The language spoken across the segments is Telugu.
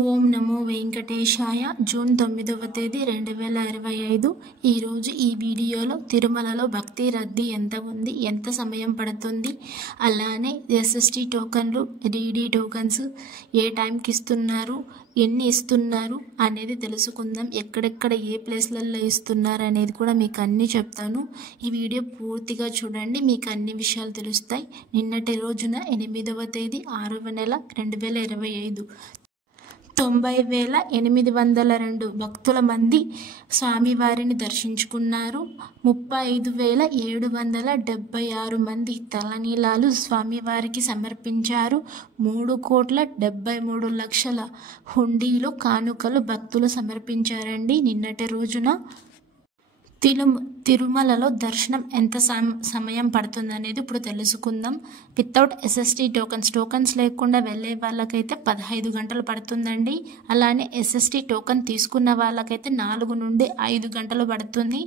ఓం నమో వెంకటేశాయ. జూన్ 9వ తేదీ 2025. ఈరోజు ఈ వీడియోలో తిరుమలలో భక్తి రద్దీ ఎంత ఉంది, ఎంత సమయం పడుతుంది, అలానే ఎస్ఎస్టీ టోకన్లు, డిడి టోకన్స్ ఏ టైంకి ఇస్తున్నారు, ఎన్ని ఇస్తున్నారు అనేది తెలుసుకుందాం. ఎక్కడెక్కడ ఏ ప్లేస్లలో ఇస్తున్నారు అనేది కూడా మీకు అన్నీ చెప్తాను. ఈ వీడియో పూర్తిగా చూడండి, మీకు అన్ని విషయాలు తెలుస్తాయి. నిన్నటి రోజున 8వ తేదీ 6వ నెల 2025 90,802 భక్తుల మంది స్వామివారిని దర్శించుకున్నారు. 35,776 మంది తలనీలాలు స్వామివారికి సమర్పించారు. 3,73,00,000 హుండీలో కానుకలు భక్తులు సమర్పించారండి. నిన్నటి రోజున తిరుమలలో దర్శనం ఎంత సమయం పడుతుంది అనేది ఇప్పుడు తెలుసుకుందాం. వితౌట్ ఎస్ఎస్టీ టోకన్స్ లేకుండా వెళ్ళే వాళ్ళకైతే 15 గంటలు పడుతుందండి. అలానే ఎస్ఎస్టీ టోకన్ తీసుకున్న వాళ్ళకైతే 4 నుండి 5 గంటలు పడుతుంది.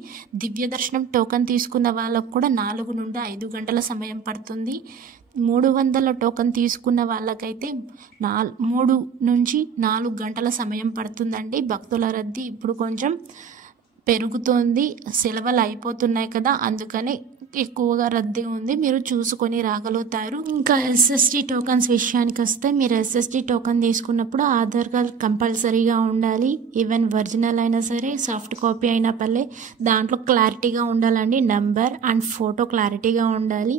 దివ్య దర్శనం టోకన్ తీసుకున్న వాళ్ళకు కూడా 4 నుండి 5 గంటల సమయం పడుతుంది. 300 టోకన్ తీసుకున్న వాళ్ళకైతే 3 నుంచి 4 గంటల సమయం పడుతుందండి. భక్తుల రద్దీ ఇప్పుడు కొంచెం పెరుగుతోంది. సెలవులు అయిపోతున్నాయి కదా, అందుకని ఎక్కువగా రద్దీ ఉంది. మీరు చూసుకొని రాగలుగుతారు. ఇంకా ఎస్ఎస్టీ టోకన్స్ విషయానికి వస్తే, మీరు ఎస్ఎస్టీ టోకన్ తీసుకున్నప్పుడు ఆధార్ కార్డ్ కంపల్సరీగా ఉండాలి. ఈవెన్ ఒరిజినల్ అయినా సరే, సాఫ్ట్ కాపీ అయినా పర్లే, దాంట్లో క్లారిటీగా ఉండాలండి. నంబర్ అండ్ ఫోటో క్లారిటీగా ఉండాలి.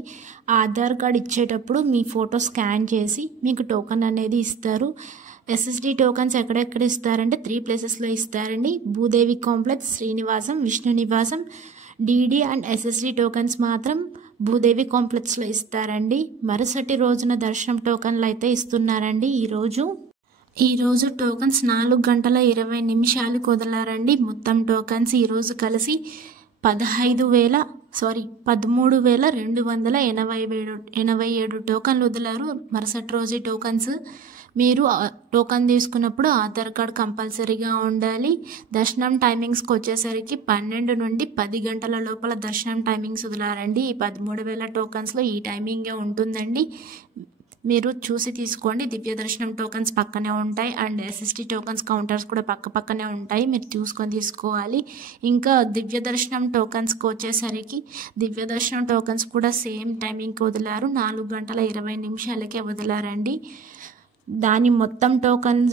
ఆధార్ కార్డ్ ఇచ్చేటప్పుడు మీ ఫోటో స్కాన్ చేసి మీకు టోకన్ అనేది ఇస్తారు. ఎస్ఎస్టీ టోకన్స్ ఎక్కడెక్కడ ఇస్తారంటే 3 ప్లేసెస్లో ఇస్తారండి. భూదేవి కాంప్లెక్స్, శ్రీనివాసం, విష్ణు నివాసం. డిడి అండ్ ఎస్ఎస్టీ టోకన్స్ మాత్రం భూదేవి కాంప్లెక్స్లో ఇస్తారండి. మరుసటి రోజున దర్శనం టోకన్లు అయితే ఇస్తున్నారండి. ఈరోజు టోకన్స్ 4 గంటల 20 నిమిషాలకు వదిలారండి. మొత్తం టోకన్స్ ఈరోజు కలిసి 13,287 టోకన్లు వదిలారు. మరుసటి రోజు టోకన్స్. మీరు టోకన్ తీసుకున్నప్పుడు ఆధార్ కార్డ్ కంపల్సరీగా ఉండాలి. దర్శనం టైమింగ్స్కి వచ్చేసరికి 12 నుండి 10 గంటల లోపల దర్శనం టైమింగ్స్ వదిలారండి. ఈ 13,000 టోకన్స్లో ఈ టైమింగే ఉంటుందండి. మీరు చూసి తీసుకోండి. దివ్య దర్శనం టోకన్స్ పక్కనే ఉంటాయి అండ్ ఎస్ఎస్టీ టోకన్స్ కౌంటర్స్ కూడా పక్కనే ఉంటాయి. మీరు చూసుకొని తీసుకోవాలి. ఇంకా దివ్య దర్శనం టోకన్స్కి వచ్చేసరికి దివ్య దర్శనం టోకన్స్ కూడా సేమ్ టైమింగ్కి వదిలారు. 4 గంటల 20 నిమిషాలకే వదిలారండి. దాని మొత్తం టోకన్స్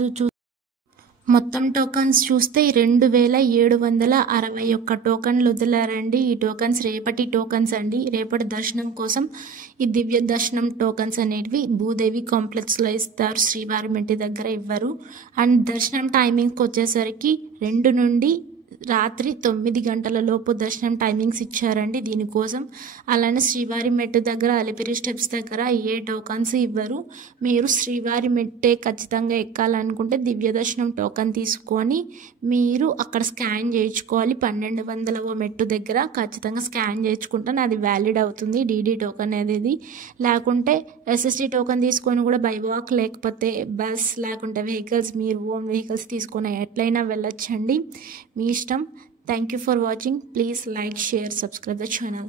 చూస్తే 2,761 టోకన్లు వదిలారండి. ఈ టోకన్స్ రేపటి టోకన్స్ అండి. రేపటి దర్శనం కోసం ఈ దివ్య దర్శనం టోకన్స్ అనేటివి భూదేవి కాంప్లెక్స్లో ఇస్తారు, శ్రీవారి మెట్టి దగ్గర ఇవ్వరు. అండ్ దర్శనం టైమింగ్కి వచ్చేసరికి 2 నుండి రాత్రి 9 గంటల లోపు దర్శనం టైమింగ్స్ ఇచ్చారండి దీనికోసం. అలానే శ్రీవారి మెట్టు దగ్గర, అలిపిరి స్టెప్స్ దగ్గర ఏ టోకన్స్ ఇవ్వరు. మీరు శ్రీవారి మెట్టే ఖచ్చితంగా ఎక్కాలనుకుంటే దివ్య దర్శనం టోకన్ తీసుకొని మీరు అక్కడ స్కాన్ చేయించుకోవాలి. 1200వ మెట్టు దగ్గర ఖచ్చితంగా స్కాన్ చేయించుకుంటే అది వ్యాలిడ్ అవుతుంది డిడి టోకన్ అనేది. లేకుంటే ఎస్ఎస్టీ టోకన్ తీసుకొని కూడా బై వాక్ లేకపోతే బస్ లేకుంటే వెహికల్స్, మీరు ఓన్ వెహికల్స్ తీసుకొని ఎట్లయినా వెళ్ళొచ్చండి, మీ ఇష్టం. Thank you for watching. Please like, share, subscribe the channel.